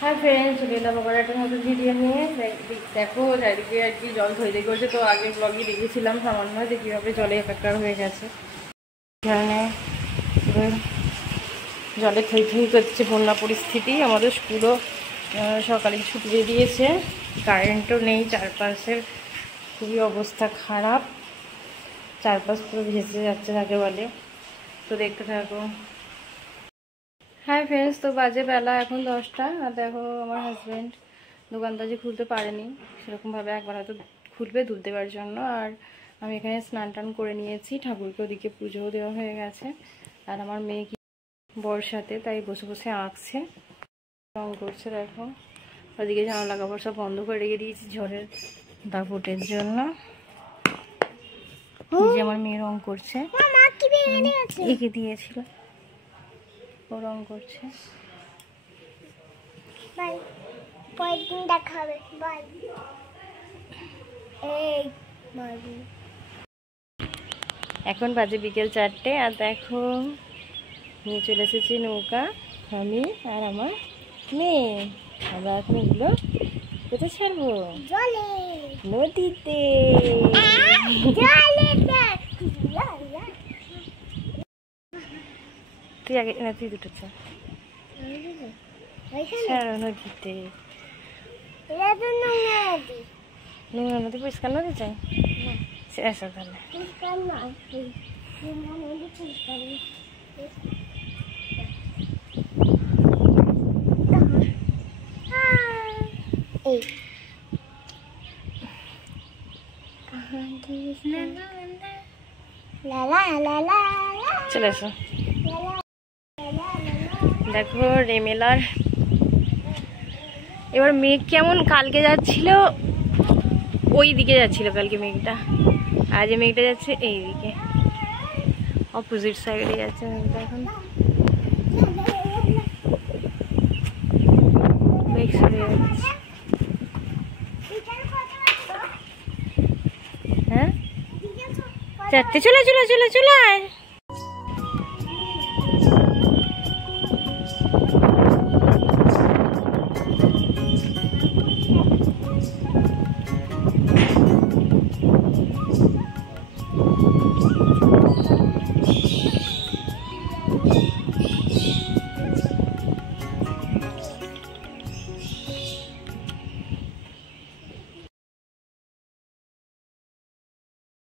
Hi friends, चले एलाम आबार एक नतून भिडियो निये। देखो चारिदिके আর কি জল থইতে করছে। তো আগে ব্লগে দেখেছিলাম সামান্য যে কীভাবে জলে একাকার হয়ে গেছে। এখানে জলে থই থই করছে, বন্যা পরিস্থিতি। আমাদের স্কুলও সকালে ছুটি দিয়ে দিয়েছে, কারেন্টও নেই, চারপাশের খুবই অবস্থা খারাপ, চারপাশ পুরো ভেসে যাচ্ছে যাকে বলে। তো দেখতে থাকো। हाय फ्रेंड्स, तो बाजे बेला এখন 10টা। আর দেখো আমার হাজব্যান্ড দোকানটা যে খুলতে পারেনি সেরকমভাবে, একবার হয়তো খুলবে দুধ দেওয়ার জন্য। আর আমি এখানে স্নান টান করে নিয়েছি, ঠাকুরকে ওদিকে পুজোও দেওয়া হয়ে গেছে। আর আমার মেয়ে কি বর্ষাতে তাই বসে বসে আঁকছে, রং করছে। দেখো ওদিকে জানালা কাপড় সব বন্ধ করে রেখে দিয়েছি ঝড়ের দাপটের জন্য। যে আমার মেয়ে রং করছে, এঁকে দিয়েছিল, ও রং করছে। এখন বাজে বিকেল 4টে। আর দেখো নিয়ে চলে এসেছি নৌকা, আমি আর আমার মেয়ে। আমরা এখন এগুলো কোথায় ছাড়বো? নদীতে। তুই আগে না, তুই দুটো ছাড় নদীতে। নোংরা নদী, পরিষ্কার নদী চাই। আসো তাহলে। চলে এসো। দেখো রেমেলার এবার মেঘ কেমন, কালকে যাচ্ছিল ওই দিকে যাচ্ছিল কালকে মেঘটা, আজ মেঘটা যাচ্ছে এই দিকে, অপোজিট সাইডে যাচ্ছে মেঘটা। এখন মেঘ সরে যাচ্ছে। হ্যাঁ 4টে, চলে চলে চলে চলে।